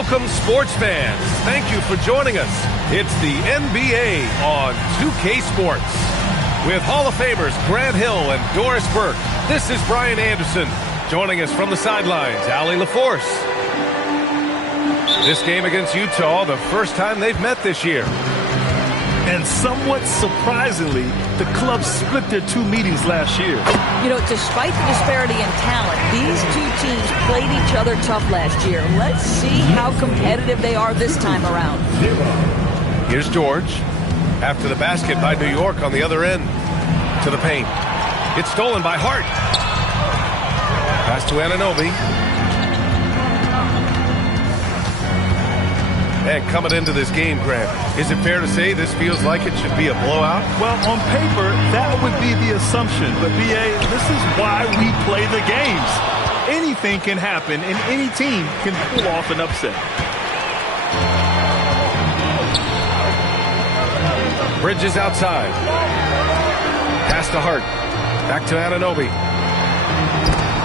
Welcome, sports fans. Thank you for joining us. It's the NBA on 2K Sports. With Hall of Famers Grant Hill and Doris Burke, this is Brian Anderson. Joining us from the sidelines, Allie LaForce. This game against Utah, the first time they've met this year. And somewhat surprisingly, the clubs split their two meetings last year. You know, despite the disparity in talent, these two teams played each other tough last year. Let's see how competitive they are this time around. Here's George. After the basket by New York on the other end. To the paint. It's stolen by Hart. Pass to Anunoby. And coming into this game, Grant, is it fair to say this feels like it should be a blowout? Well, on paper, that would be the assumption. But, B.A., this is why we play the games. Anything can happen, and any team can pull off an upset. Bridges outside. Pass to Hart. Back to Anunoby.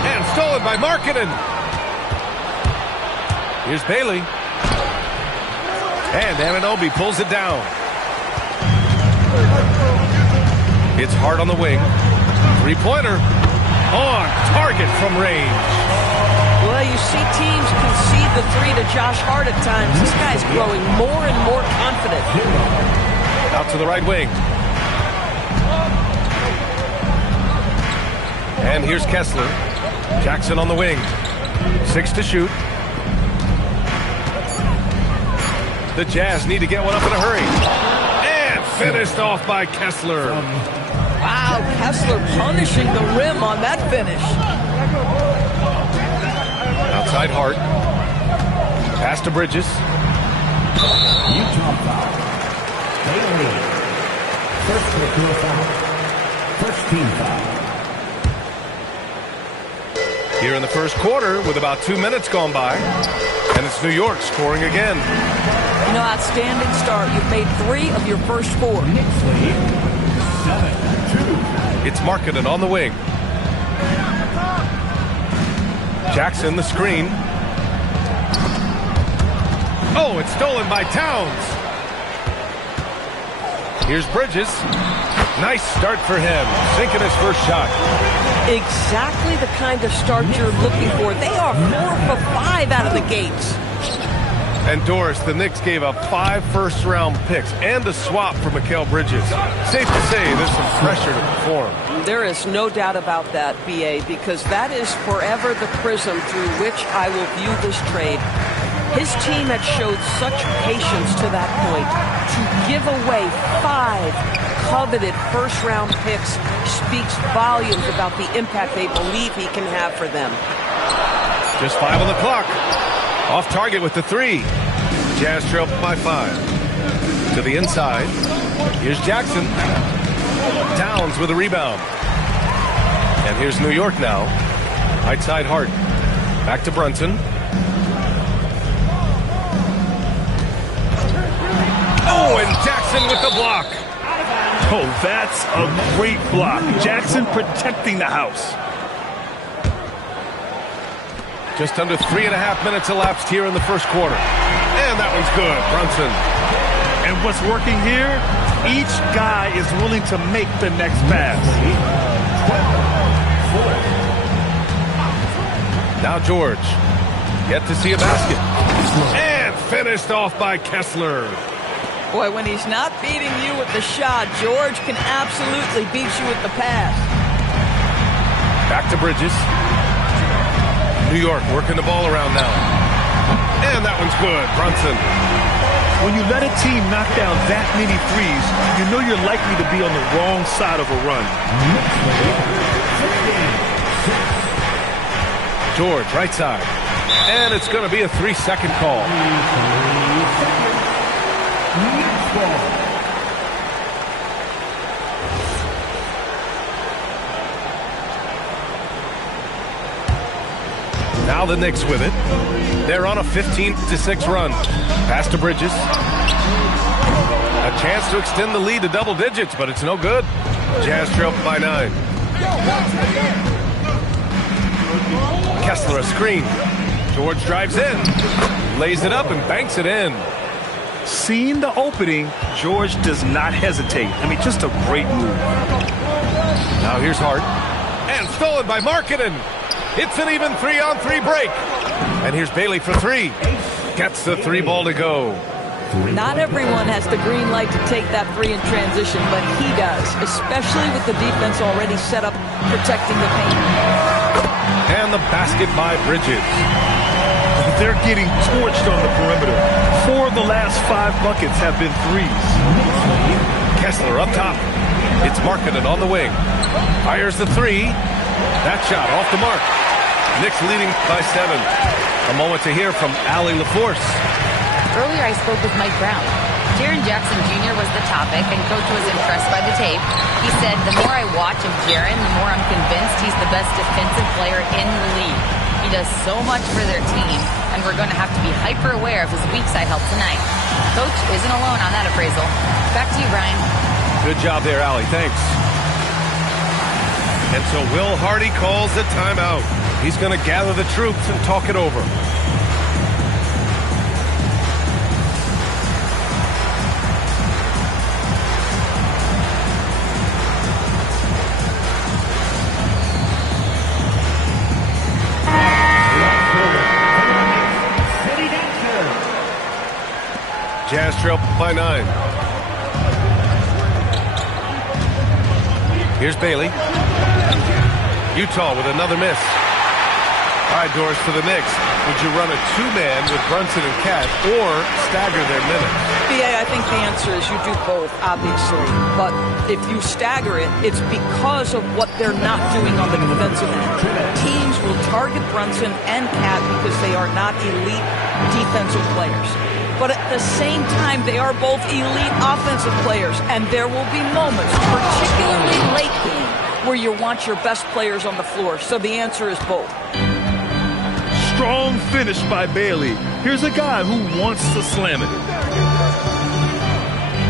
And stolen by Markkanen. Here's Bailey. And Anunoby pulls it down. It's Hart on the wing. Three-pointer. On target from range. Well, you see teams concede the three to Josh Hart at times. This guy's growing more and more confident. Out to the right wing. And here's Kessler. Jackson on the wing. 6 to shoot. The Jazz need to get one up in a hurry. And finished off by Kessler. Wow, Kessler punishing the rim on that finish. Outside Hart. Pass to Bridges. Utah foul. Bailey. First personal foul. First team foul. Here in the first quarter with about 2 minutes gone by. And it's New York scoring again. You know, outstanding start. You've made 3 of your first 4. Knicks lead 7-2. It's Markkanen on the wing. Jackson the screen. Oh, it's stolen by Towns. Here's Bridges. Nice start for him. Sinking his first shot. Exactly the kind of start you're looking for. They are 4 for 5 out of the gates. And Doris, the Knicks gave up 5 first-round picks and a swap for Mikal Bridges. Safe to say there's some pressure to perform. There is no doubt about that, B.A., because that is forever the prism through which I will view this trade. His team had showed such patience to that point. To give away 5 coveted first-round picks speaks volumes about the impact they believe he can have for them. Just 5 on the clock. Off target with the 3. Jazz trail by 5. To the inside. Here's Jackson. Towns with a rebound. And here's New York now. Right side Hart. Back to Brunson. Oh, and Jackson with the block. Oh, that's a great block. Jackson protecting the house. Just under 3.5 minutes elapsed here in the first quarter. And that one's good, Brunson. And what's working here, each guy is willing to make the next pass. Now George. Yet to see a basket. And finished off by Kessler. Boy, when he's not beating you with the shot, George can absolutely beat you with the pass. Back to Bridges. New York working the ball around now. And that one's good, Brunson. When you let a team knock down that many threes, you know you're likely to be on the wrong side of a run. George, right side. And it's going to be a 3-second call. Now the Knicks with it. They're on a 15-6 run. Pass to Bridges. A chance to extend the lead to double digits, but it's no good. Jazz trail by 9. Kessler a screen. George drives in. lays it up and banks it in. Seeing the opening, George does not hesitate. I mean, just a great move. Now here's Hart. And stolen by Markkanen. It's an even 3-on-3 break. And here's Bailey for three. Gets the three ball to go. Not everyone has the green light to take that three in transition, but he does, especially with the defense already set up protecting the paint. And the basket by Bridges. They're getting torched on the perimeter. 4 of the last 5 buckets have been threes. Kessler up top. It's Markkanen on the wing. Fires the three. That shot off the mark. Knicks leading by 7. A moment to hear from Allie LaForce. Earlier, I spoke with Mike Brown. Jaren Jackson Jr. was the topic, and Coach was impressed by the tape. He said, the more I watch of Jaren, the more I'm convinced he's the best defensive player in the league. He does so much for their team, and we're going to have to be hyper-aware of his weak side help tonight. Coach isn't alone on that appraisal. Back to you, Brian. Good job there, Allie. Thanks. And so Will Hardy calls the timeout. He's going to gather the troops and talk it over. Jazz trail by 9. Here's Bailey. Utah with another miss. All right, Doris, for the Knicks, would you run a two-man with Brunson and Cat or stagger their minutes? BA, I think the answer is you do both, obviously. But if you stagger it, it's because of what they're not doing on the defensive end. Teams will target Brunson and Cat because they are not elite defensive players. But at the same time, they are both elite offensive players. And there will be moments, particularly late game, where you want your best players on the floor. So the answer is both. Strong finish by Bailey. Here's a guy who wants to slam it.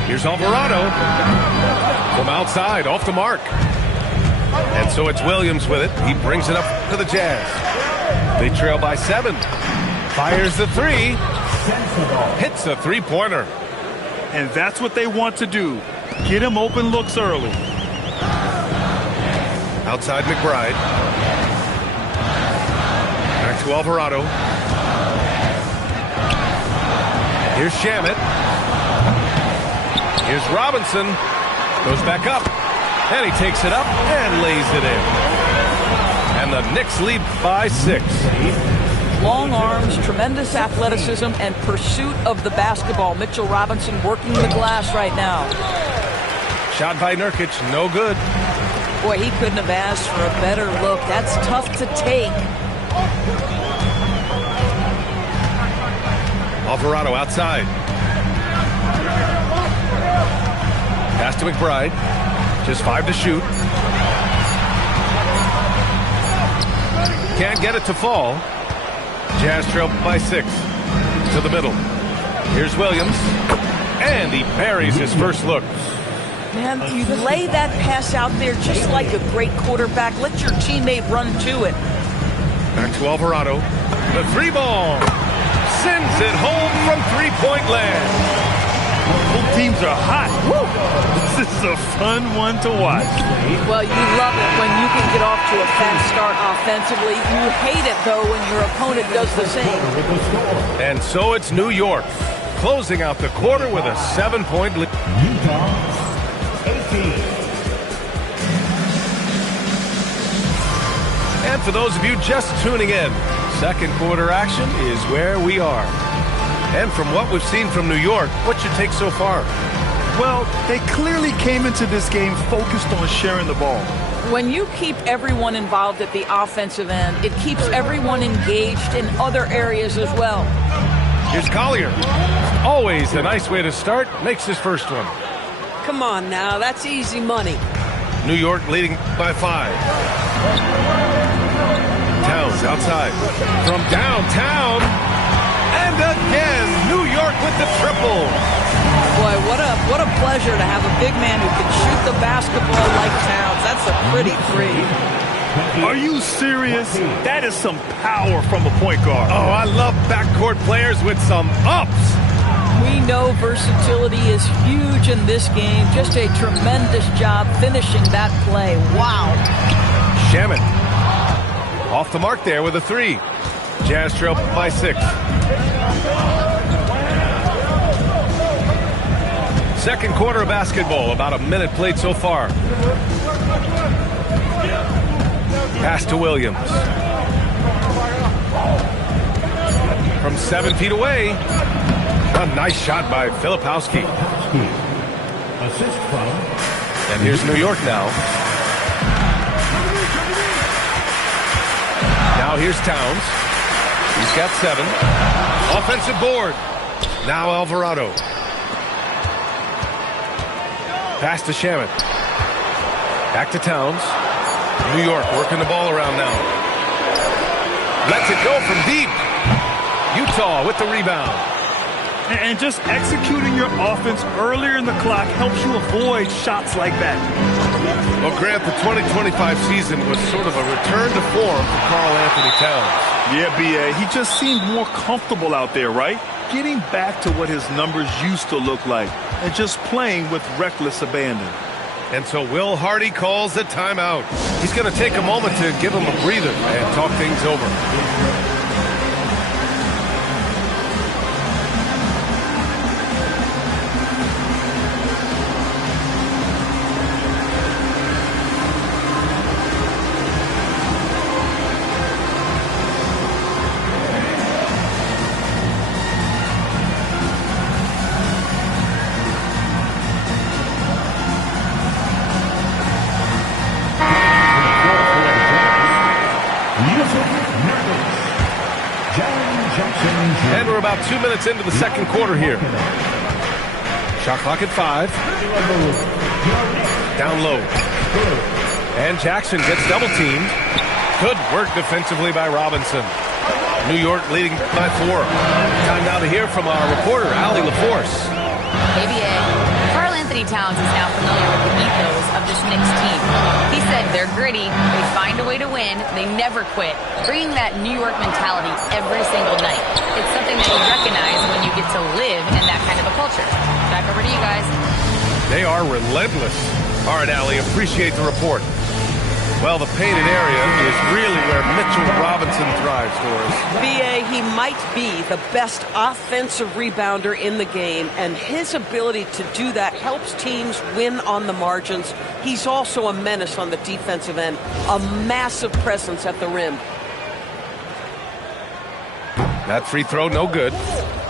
Here's Alvarado from outside, off the mark. And so it's Williams with it. He brings it up to the Jazz. They trail by 7. Fires the three. Hits a three-pointer. And that's what they want to do. Get him open looks early. Outside McBride. Back to Alvarado. Here's Shamet. Here's Robinson. Goes back up. And he takes it up and lays it in. And the Knicks lead by 6. Long arms, tremendous athleticism, and pursuit of the basketball. Mitchell Robinson working the glass right now. Shot by Nurkic, no good. Boy, he couldn't have asked for a better look. That's tough to take. Alvarado outside. Pass to McBride. Just 5 to shoot. Can't get it to fall. Jazz trail by 6 to the middle. Here's Williams. And he buries his first look. Man, you lay that pass out there just like a great quarterback. Let your teammate run to it. Back to Alvarado. The three ball. Sends it home from three-point land. Both teams are hot. Woo! This is a fun one to watch. Well, you love it when you can get off to a fast start offensively. You hate it, though, when your opponent does the same. And so it's New York, closing out the quarter with a 7-point lead. Utah, 18. And for those of you just tuning in, second quarter action is where we are. And from what we've seen from New York, what's your take so far? Well, they clearly came into this game focused on sharing the ball. When you keep everyone involved at the offensive end, it keeps everyone engaged in other areas as well. Here's Collier. Always a nice way to start. Makes his first one. Come on now, that's easy money. New York leading by 5. Towns outside. From downtown. And again, New York with the triple. Boy, what a pleasure to have a big man who can shoot the basketball like Towns. That's a pretty three. Are you serious? That is some power from a point guard. Oh, I love backcourt players with some ups. We know versatility is huge in this game. Just a tremendous job finishing that play. Wow. Shamet off the mark there with a 3. Jazz trail by 6. Second quarter of basketball, about a minute played so far. Pass to Williams. From 7 feet away. A nice shot by Filipowski. Assist from. And here's New York now. Now here's Towns. He's got 7. Offensive board. Now Alvarado. Pass to Shamet. Back to Towns. New York working the ball around now. Lets it go from deep. Utah with the rebound. And just executing your offense earlier in the clock helps you avoid shots like that. Well, Grant, the 2025 season was sort of a return to form for Karl Anthony Towns. Yeah, B.A., he just seemed more comfortable out there, right? Getting back to what his numbers used to look like and just playing with reckless abandon. And so Will Hardy calls the timeout. He's going to take a moment to give him a breather and talk things over. And we're about 2 minutes into the second quarter here. Shot clock at 5. Down low. And Jackson gets double teamed. Good work defensively by Robinson. New York leading by 4. Time now to hear from our reporter, Allie LaForce. ABA, Karl Anthony Towns is now familiar with the ethos of this Knicks team. He said they're gritty, they find a way to win, they never quit, bringing that New York mentality every single night. It's something that you recognize when you get to live in that kind of a culture. Back over to you guys. They are relentless. All right, Allie, appreciate the report. Well, the painted area is really where Mitchell Robinson thrives for us. B.A., he might be the best offensive rebounder in the game, and his ability to do that helps teams win on the margins. He's also a menace on the defensive end, a massive presence at the rim. That free throw, no good.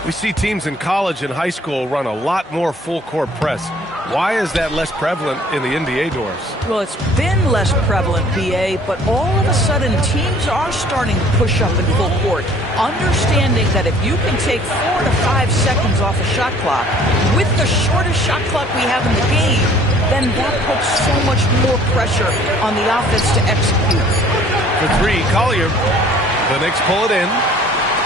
We see teams in college and high school run a lot more full-court press. Why is that less prevalent in the NBA doors? Well, it's been less prevalent, B.A., but all of a sudden teams are starting to push up in full court, understanding that if you can take 4 to 5 seconds off a shot clock with the shortest shot clock we have in the game, then that puts so much more pressure on the offense to execute. For 3, Collier. The Knicks pull it in.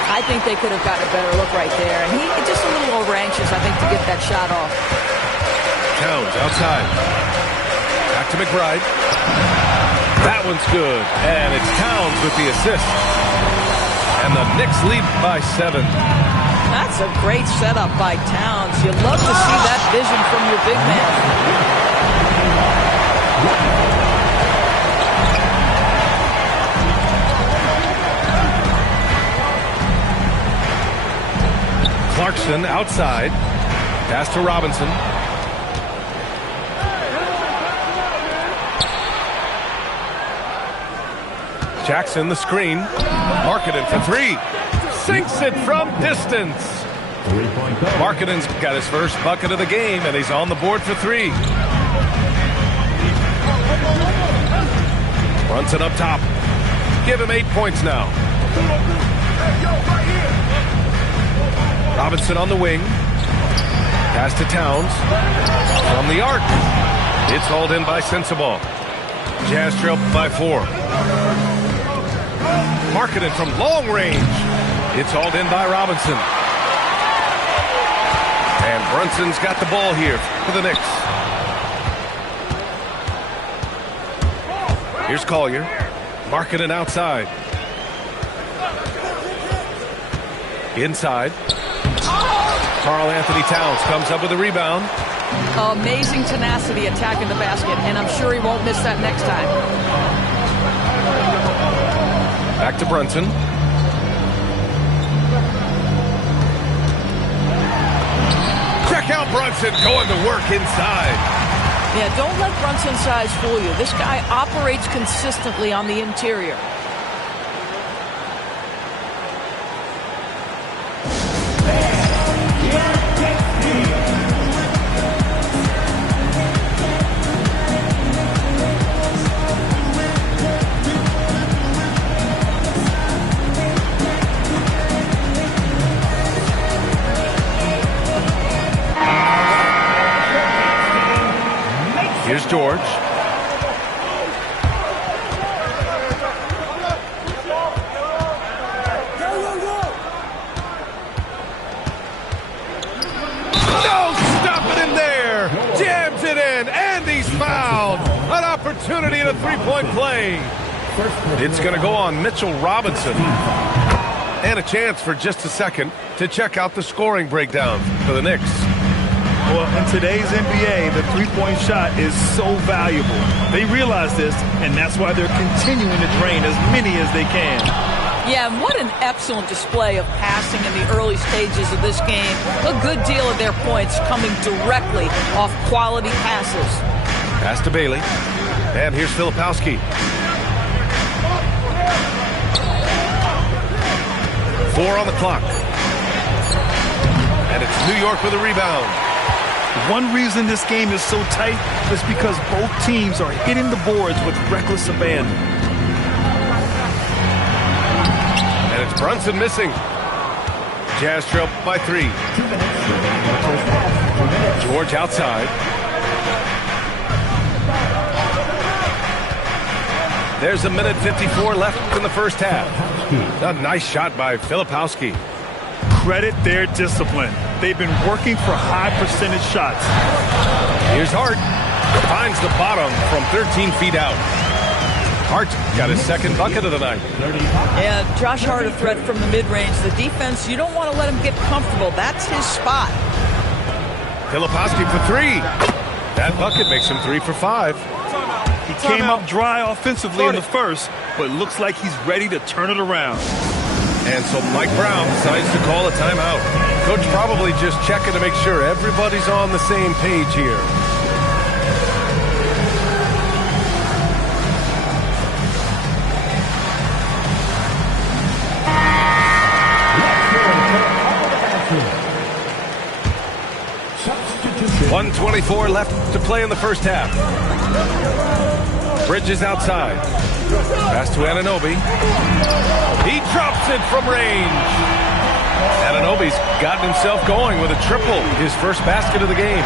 I think they could have gotten a better look right there. And he just a little over anxious, I think, to get that shot off. Towns outside. Back to McBride. That one's good. And it's Towns with the assist. And the Knicks lead by 7. That's a great setup by Towns. You love to see that vision from your big man. Clarkson outside. Pass to Robinson. Jackson the screen. Markkanen for 3. Sinks it from distance. Markkanen's got his first bucket of the game, and he's on the board for 3. Brunson up top. Give him 8 points now. Robinson on the wing. Pass to Towns. From the arc. It's hauled in by Sensabaugh. Jazz trail by 4. Markkanen from long range. It's hauled in by Robinson. And Brunson's got the ball here for the Knicks. Here's Collier. Markkanen outside. Inside. Karl-Anthony Towns comes up with a rebound. Amazing tenacity attacking the basket, and I'm sure he won't miss that next time. Back to Brunson. Check out Brunson going to work inside. Yeah, don't let Brunson's size fool you. This guy operates consistently on the interior. Here's George. No, stop it in there. Jams it in, and he's fouled. An opportunity in a three-point play. It's going to go on Mitchell Robinson. And a chance for just a second to check out the scoring breakdown for the Knicks. Well, in today's NBA, the three-point shot is so valuable. They realize this, and that's why they're continuing to drain as many as they can. Yeah, and what an excellent display of passing in the early stages of this game. A good deal of their points coming directly off quality passes. Pass to Bailey. And here's Filipowski. 4 on the clock. And it's New York with a rebound. One reason this game is so tight is because both teams are hitting the boards with reckless abandon. And it's Brunson missing. Jazz trail by 3. George outside. There's a minute 54 left in the first half. A nice shot by Filipowski. Credit their discipline. They've been working for high percentage shots. Here's Hart. Finds the bottom from 13 feet out. Hart got his second bucket of the night. Yeah, Josh Hart a threat from the mid-range. The defense, you don't want to let him get comfortable. That's his spot. Filipowski for 3. That bucket makes him 3 for 5. He came up dry offensively in the first, but looks like he's ready to turn it around. And so Mike Brown decides to call a timeout. Coach probably just checking to make sure everybody's on the same page here. .124 left to play in the first half. Bridges outside. Pass to Anunoby. He drops it from range. Anunoby's gotten himself going with a triple, his first basket of the game.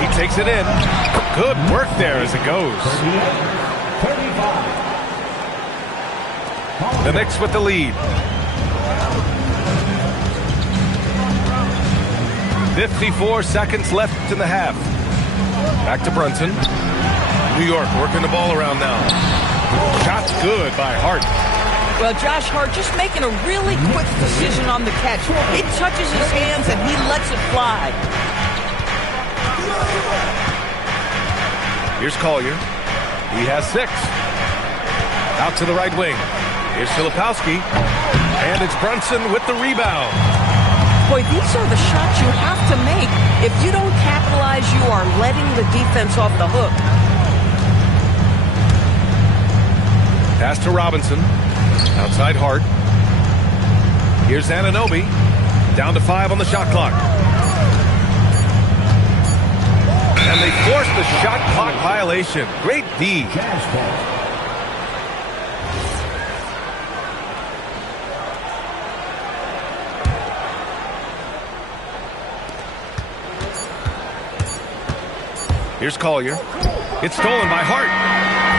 He takes it in. Good work there as it goes. The Knicks with the lead. 54 seconds left in the half. Back to Brunson. New York working the ball around now. Shot's good by Hart. Well, Josh Hart just making a really quick decision on the catch. It touches his hands and he lets it fly. Here's Collier. He has 6. Out to the right wing. Here's Filipowski. And it's Brunson with the rebound. Boy, these are the shots you have to make. If you don't capitalize, you are letting the defense off the hook. Pass to Robinson. Outside Hart. Here's Anunoby. Down to 5 on the shot clock. And they force the shot clock violation. Great D. Here's Collier. It's stolen by Hart.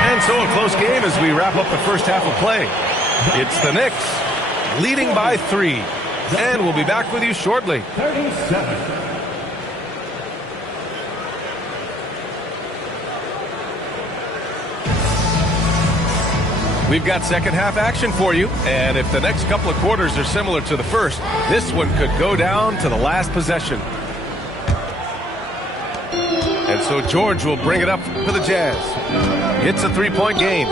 And so a close game as we wrap up the first half of play. It's the Knicks leading by 3. And we'll be back with you shortly. 37. We've got second half action for you, and if the next couple of quarters are similar to the first, this one could go down to the last possession. And so George will bring it up for the Jazz. It's a three-point game.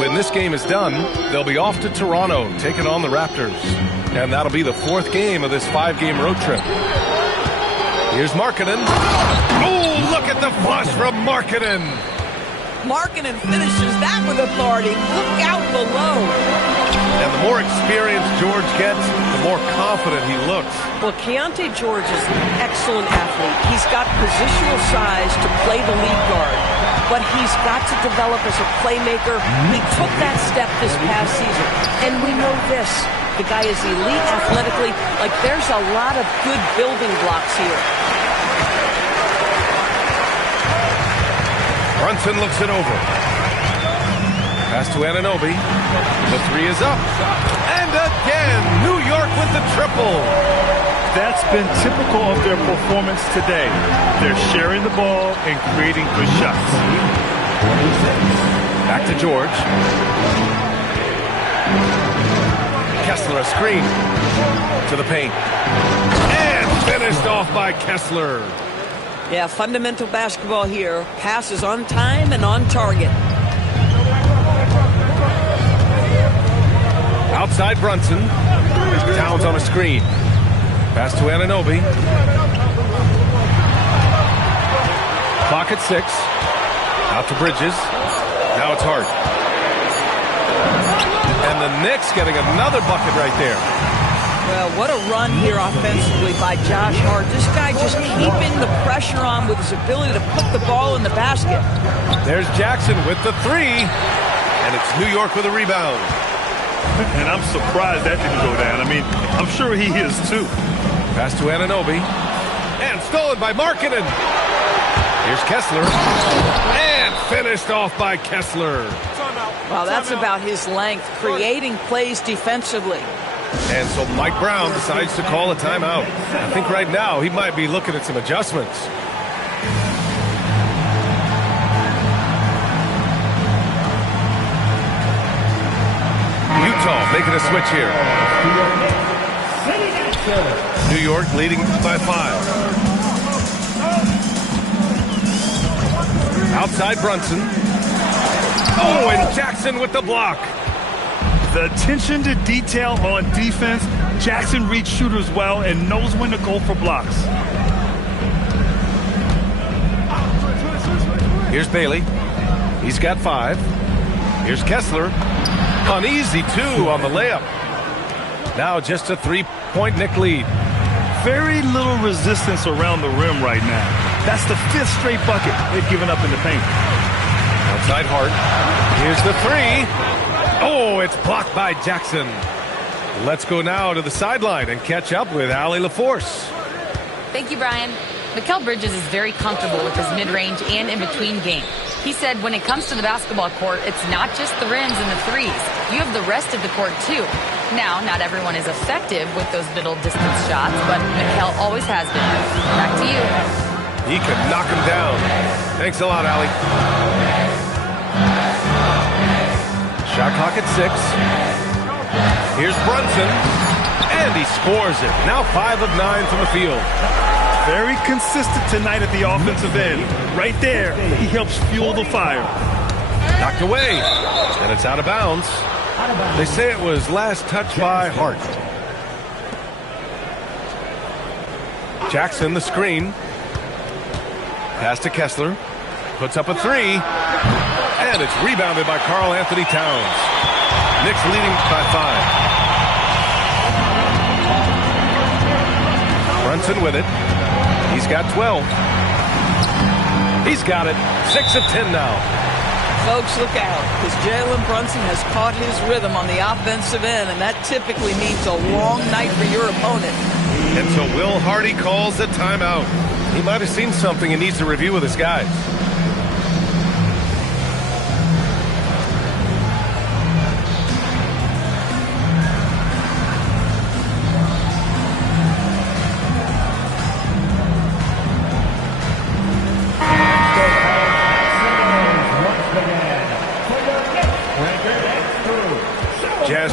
When this game is done, they'll be off to Toronto, taking on the Raptors. And that'll be the fourth game of this 5-game road trip. Here's Markkanen. Oh, look at the flush from Markkanen. Markkanen finishes that with authority. Look out below. And the more experience George gets, the more confident he looks. Well, Keontae George is an excellent athlete. He's got positional size to play the lead guard, but he's got to develop as a playmaker. He took that step this past season, and we know this. The guy is elite athletically. Like, there's a lot of good building blocks here. Brunson looks it over. Pass to Anunoby. The three is up. And again, New York with the triple. That's been typical of their performance today. They're sharing the ball and creating good shots. Back to George. Kessler, a screen to the paint. And finished off by Kessler. Yeah, fundamental basketball here. Passes on time and on target. Outside Brunson. Towns on a screen. Pass to Anunoby. Clock at 6. Out to Bridges. Now it's Hart. And the Knicks getting another bucket right there. Well, what a run here offensively by Josh Hart. This guy just keeping the pressure on with his ability to put the ball in the basket. There's Jackson with the three. And it's New York with a rebound. And I'm surprised that didn't go down. I mean, I'm sure he is too. Pass to Anunoby. And stolen by Markkanen. Here's Kessler. And finished off by Kessler. Wow, that's about his length, creating plays defensively. And so Mike Brown decides to call a timeout. I think right now he might be looking at some adjustments. Utah making a switch here. New York leading by 5. Outside Brunson. Oh, and Jackson with the block. The attention to detail on defense. Jackson reads shooters well and knows when to go for blocks. Here's Bailey. He's got 5. Here's Kessler. Uneasy 2 on the layup. Now just a 3-point Knick lead. Very little resistance around the rim right now. That's the 5th straight bucket they've given up in the paint. Outside Hart. Here's the 3. Oh, it's blocked by Jackson. Let's go now to the sideline and catch up with Allie LaForce. Thank you, Brian. Mikal Bridges is very comfortable with his mid-range and in-between game. He said when it comes to the basketball court, it's not just the rims and the threes. You have the rest of the court, too. Now, not everyone is effective with those middle distance shots, but Mikal always has been. Back to you. He can knock him down. Thanks a lot, Allie. Shot clock at 6. Here's Brunson. And he scores it. Now 5 of 9 from the field. Very consistent tonight at the offensive end. Right there, he helps fuel the fire. Knocked away. And it's out of bounds. They say it was last touched by Hart. Jackson, the screen. Pass to Kessler. Puts up a 3. And it's rebounded by Karl Anthony Towns. Knicks leading by 5. Brunson with it. He's got 12. He's got it. 6 of 10 now. Folks, look out, because Jalen Brunson has caught his rhythm on the offensive end, and that typically means a long night for your opponent. And so Will Hardy calls the timeout. He might have seen something and needs to review with his guys.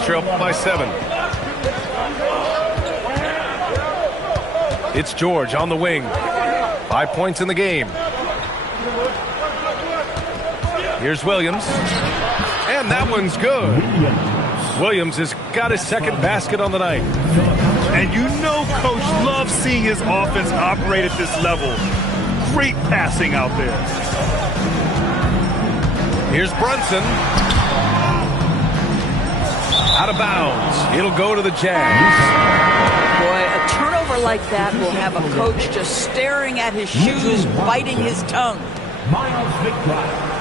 trail by 7. It's George on the wing. 5 points in the game. Here's Williams. And that one's good. Williams has got his second basket on the night. And you know Coach loves seeing his offense operate at this level. Great passing out there. Here's Brunson. Out of bounds. It'll go to the Jazz. Boy, a turnover like that will have a coach just staring at his shoes, biting his tongue. Miles McBride.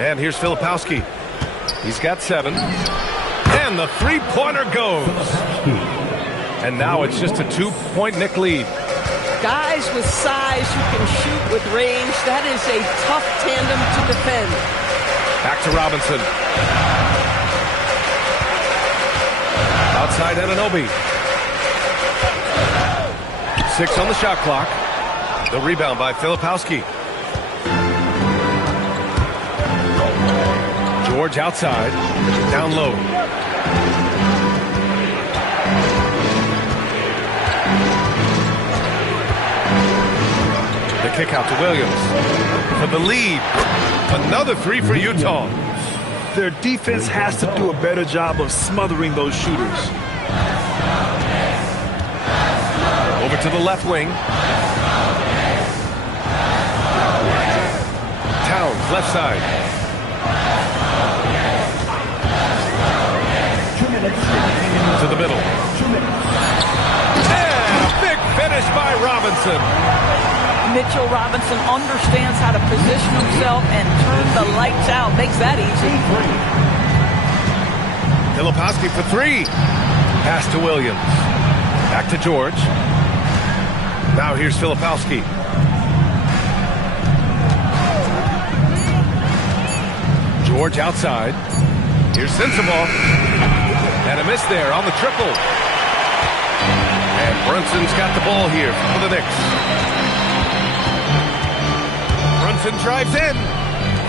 And here's Filipowski. He's got 7. And the three-pointer goes. And now it's just a 2-point Knick lead. Guys with size who can shoot with range, that is a tough tandem to defend. Back to Robinson. Outside Anunoby. 6 on the shot clock. The rebound by Filipowski. George outside. Down low. The kick out to Williams. For the lead. Another 3 for Utah. Their defense has to do a better job of smothering those shooters. Over to the left wing. Towns, left side. To the middle. And a big finish by Robinson. Mitchell Robinson understands how to position himself and turn the lights out. Makes that easy. Filipowski for 3. Pass to Williams. Back to George. Now here's Filipowski. George outside. Here's Sensabaugh. And a miss there on the triple. And Brunson's got the ball here for the Knicks. Brunson drives in.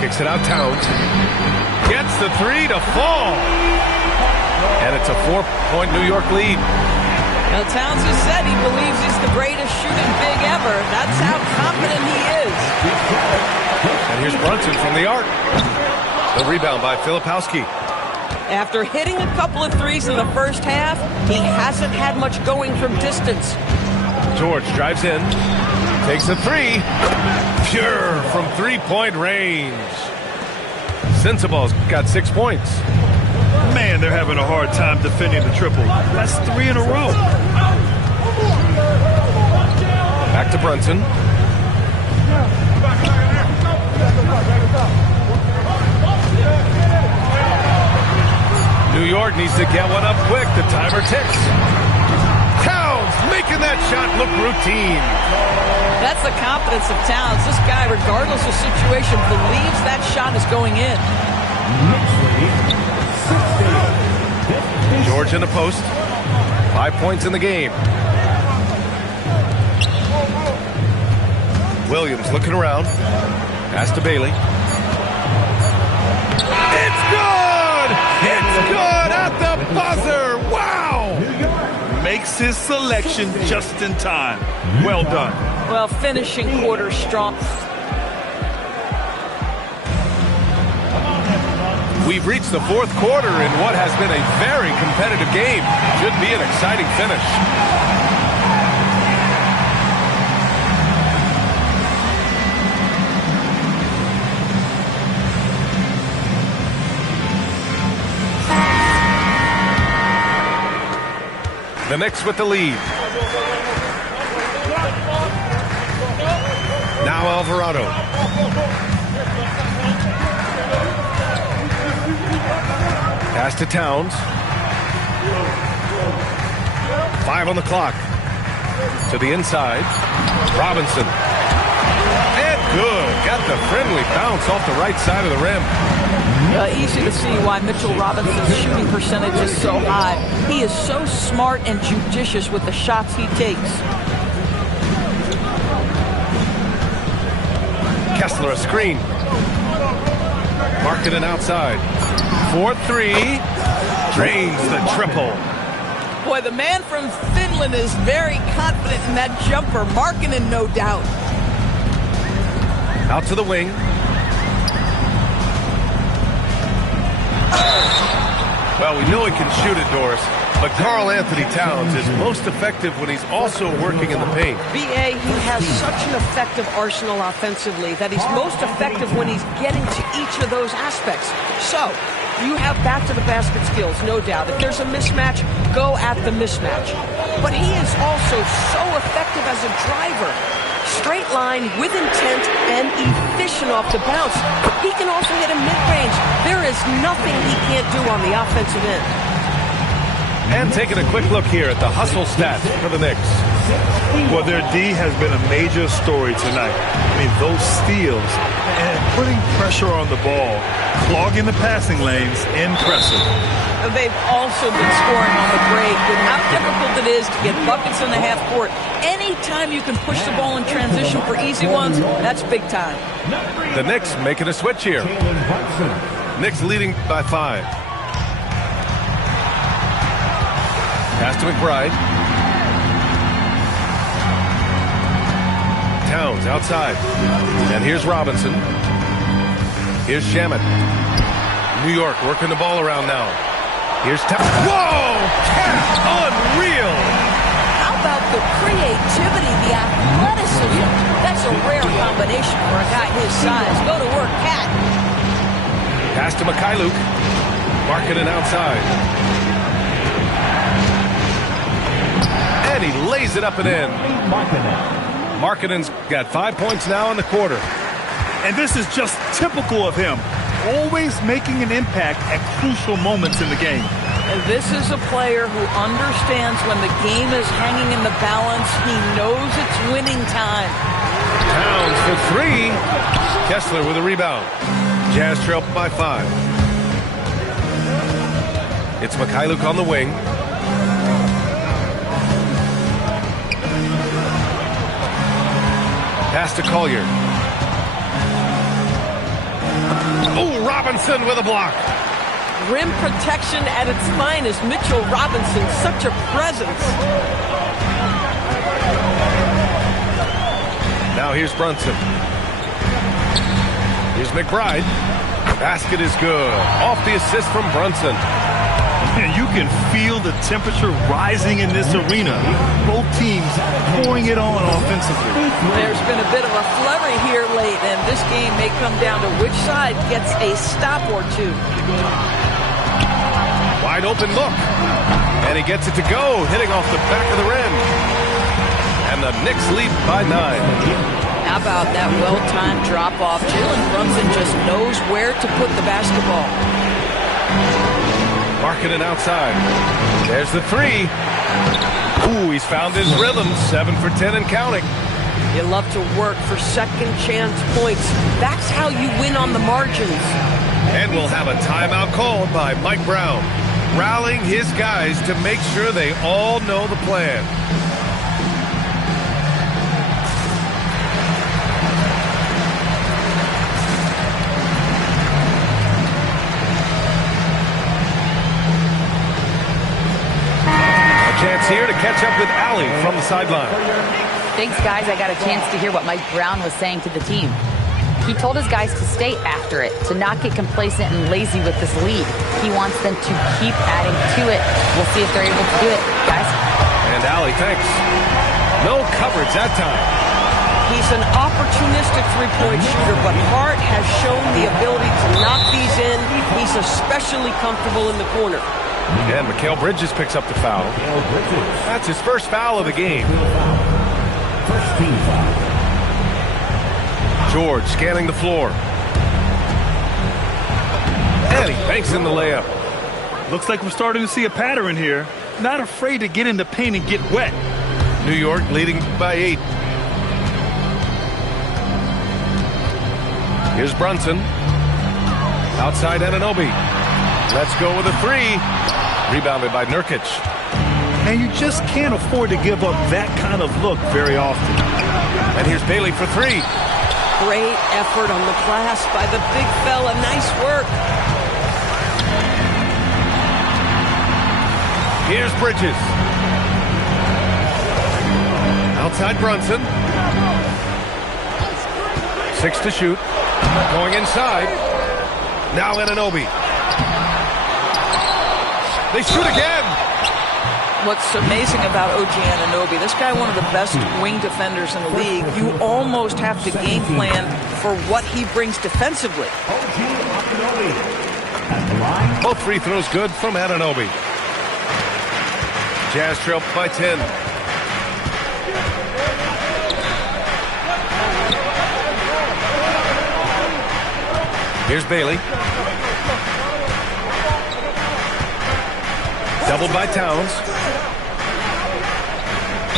Kicks it out Towns. Gets the 3 to fall. And it's a 4-point New York lead. Now, Towns has said he believes he's the greatest shooting big ever. That's how confident he is. And here's Brunson from the arc. The rebound by Filipowski. After hitting a couple of threes in the first half, he hasn't had much going from distance. George drives in. Takes a 3. Pure from 3-point range. Sensabaugh's got 6 points. Man, they're having a hard time defending the triple. That's 3 in a row. Back to Brunson. New York needs to get one up quick. The timer ticks. Towns making that shot look routine. That's the confidence of Towns. This guy, regardless of situation, believes that shot is going in. George in the post. 5 points in the game. Williams looking around. Pass to Bailey. It's good! It's good at the buzzer! Wow! Makes his selection just in time. Well done. Well, finishing quarter strong. We've reached the fourth quarter in what has been a very competitive game. Should be an exciting finish. The Knicks with the lead. Now Alvarado. Pass to Towns. 5 on the clock. To the inside. Robinson. And good. Got the friendly bounce off the right side of the rim. Easy to see why Mitchell Robinson's shooting percentage is so high. He is so smart and judicious with the shots he takes. Kessler a screen. Markkanen outside. 4-3. Drains the triple. Boy, the man from Finland is very confident in that jumper. Markkanen, no doubt. Out to the wing. Well, we know he can shoot it, Doris, but Karl Anthony Towns is most effective when he's also working in the paint. B.A., he has such an effective arsenal offensively that he's most effective when he's getting to each of those aspects. So, you have back-to-the-basket skills, no doubt. If there's a mismatch, go at the mismatch. But he is also so effective as a driver. Straight line, with intent, and efficient off the bounce. He can also hit a mid-range. There is nothing he can't do on the offensive end. And taking a quick look here at the hustle stats for the Knicks. Well, their D has been a major story tonight. I mean, those steals and putting pressure on the ball, clogging the passing lanes, impressive. They've also been scoring on the break with how difficult it is to get buckets in the half court. Anytime you can push the ball in transition for easy ones, that's big time. The Knicks making a switch here. Knicks leading by 5. Pass to McBride. Towns outside. And here's Robinson. Here's Shamet. New York working the ball around now. Here's Towns. Whoa! Cat! Unreal! How about the creativity, the athleticism? That's a rare combination for a guy his size. Go to work, Cat. Pass to Mikhailuk. Markkanen outside. And he lays it up and in. Markkanen's got 5 points now in the quarter. And this is just typical of him. Always making an impact at crucial moments in the game. And this is a player who understands when the game is hanging in the balance. He knows it's winning time. Towns for 3. Kessler with a rebound. Jazz trail by 5. It's Mikhailuk on the wing. Pass to Collier. Oh, Robinson with a block. Rim protection at its finest. Mitchell Robinson, such a presence. Now here's Brunson. Here's McBride. Basket is good. Off the assist from Brunson. And you can feel the temperature rising in this arena. Both teams pouring it on offensively. There's been a bit of a flurry here late, and this game may come down to which side gets a stop or two. Wide open look. And he gets it to go, hitting off the back of the rim. And the Knicks lead by 9. How about that well-timed drop-off? Jalen Brunson just knows where to put the basketball. Markkanen outside. There's the 3. Ooh, he's found his rhythm. 7 for 10 and counting. You love to work for second chance points. That's how you win on the margins. And we'll have a timeout called by Mike Brown, rallying his guys to make sure they all know the plan. Chance here to catch up with Allie from the sideline. Thanks, guys. I got a chance to hear what Mike Brown was saying to the team. He told his guys to stay after it, to not get complacent and lazy with this lead. He wants them to keep adding to it. We'll see if they're able to do it, guys. And Allie, thanks. No coverage that time. He's an opportunistic three-point shooter, but Hart has shown the ability to knock these in. He's especially comfortable in the corner. And Mikal Bridges picks up the foul. That's his first foul of the game. First team foul. George scanning the floor. And he banks in the layup. Looks like we're starting to see a pattern here. Not afraid to get in the paint and get wet. New York leading by 8. Here's Brunson. Outside Anunoby. Let's go with a 3. Rebounded by Nurkic. And you just can't afford to give up that kind of look very often. And here's Bailey for 3. Great effort on the glass by the big fella. Nice work. Here's Bridges. Outside Brunson. 6 to shoot. Going inside. Now Anunoby. They shoot again. What's amazing about OG Anunoby, this guy one of the best wing defenders in the league. You almost have to game plan for what he brings defensively. Both free throws good from Anunoby. Jazz trail by 10. Here's Bailey. Doubled by Towns.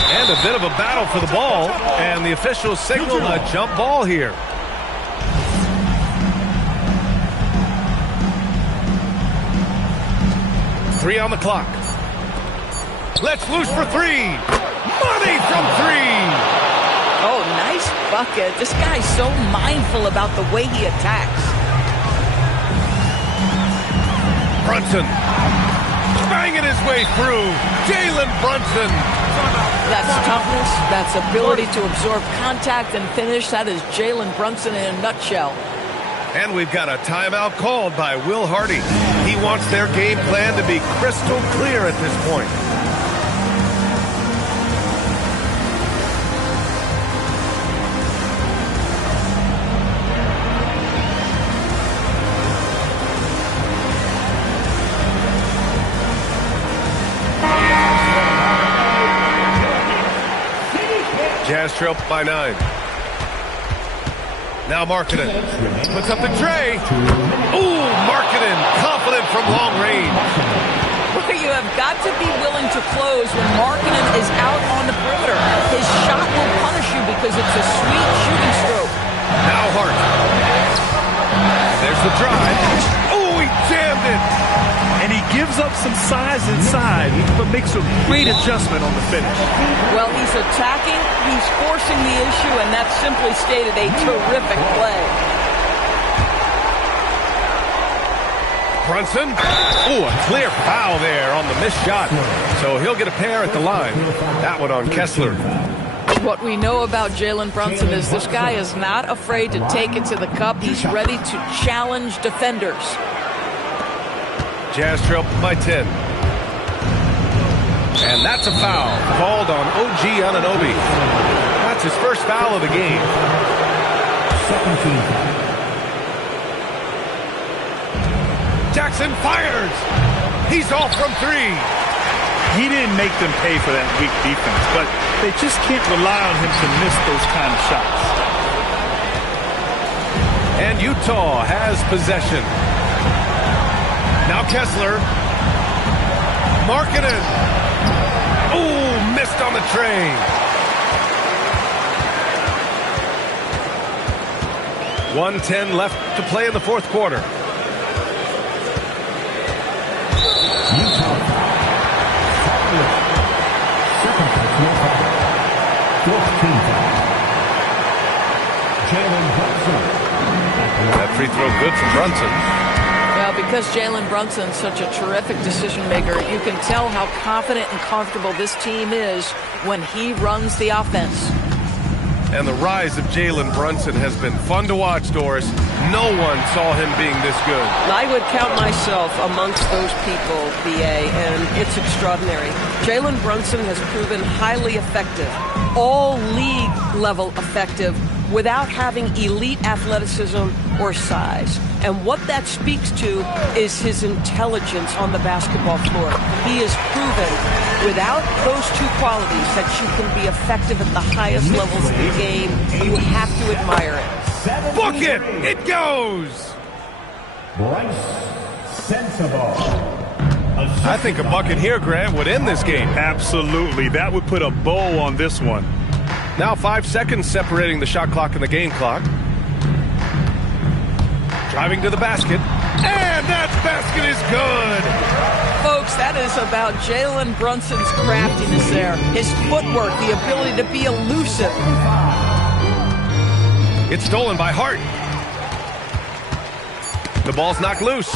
And a bit of a battle for the ball. And the officials signaled a jump ball here. Three on the clock. Let's loose for three. Money from three. Oh, nice bucket. This guy's so mindful about the way he attacks. Brunson. Banging his way through. Jalen Brunson. That's toughness. That's ability to absorb contact and finish. That is Jalen Brunson in a nutshell. And we've got a timeout called by Will Hardy. He wants their game plan to be crystal clear at this point. Jazz trail by 9. Now Markkanen puts up the tray. Ooh, Markkanen confident from long range. You have got to be willing to close when Markkanen is out on the perimeter. His shot will punish you because it's a sweet shooting stroke. Now Hart. There's the drive. Ooh, he jammed it. And he gives up some size inside, but makes a great adjustment on the finish. Well, he's attacking, he's forcing the issue, and that's simply stated a terrific play. Brunson. Ooh, a clear foul there on the missed shot. So he'll get a pair at the line. That one on Kessler. What we know about Jalen Brunson is this guy is not afraid to take it to the cup. He's ready to challenge defenders. Jazz trail by 10. And that's a foul called on OG Anunoby. That's his first foul of the game. Second team foul. Jackson fires. He's off from three. He didn't make them pay for that weak defense, but they just can't rely on him to miss those kind of shots. And Utah has possession. Now Kessler. Markkanen. Ooh, missed on the tray. .110 left to play in the fourth quarter. Utah foul. Second personal foul. Fourth team foul. Jalen Brunson. That free throw good for Brunson. Well, because Jalen Brunson's such a terrific decision maker, you can tell how confident and comfortable this team is when he runs the offense. And the rise of Jalen Brunson has been fun to watch, Doris. No one saw him being this good. I would count myself amongst those people, BA, and it's extraordinary. Jalen Brunson has proven highly effective, all league level effective, without having elite athleticism or size. And what that speaks to is his intelligence on the basketball floor. He has proven without those two qualities that you can be effective at the highest levels of the game. You have to admire it. Book it! It goes! Bryce Sensabaugh. I think a bucket here, Grant, would end this game. Absolutely. That would put a bow on this one. Now 5 seconds separating the shot clock and the game clock. Driving to the basket. And that basket is good! Folks, that is about Jalen Brunson's craftiness there. His footwork, the ability to be elusive. It's stolen by Hart. The ball's knocked loose.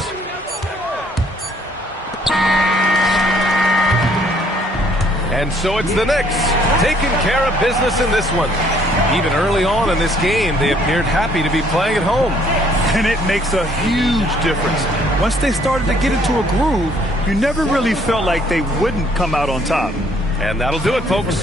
And so it's the Knicks taking care of business in this one. Even early on in this game, they appeared happy to be playing at home. And it makes a huge difference. Once they started to get into a groove, you never really felt like they wouldn't come out on top. And that'll do it, folks.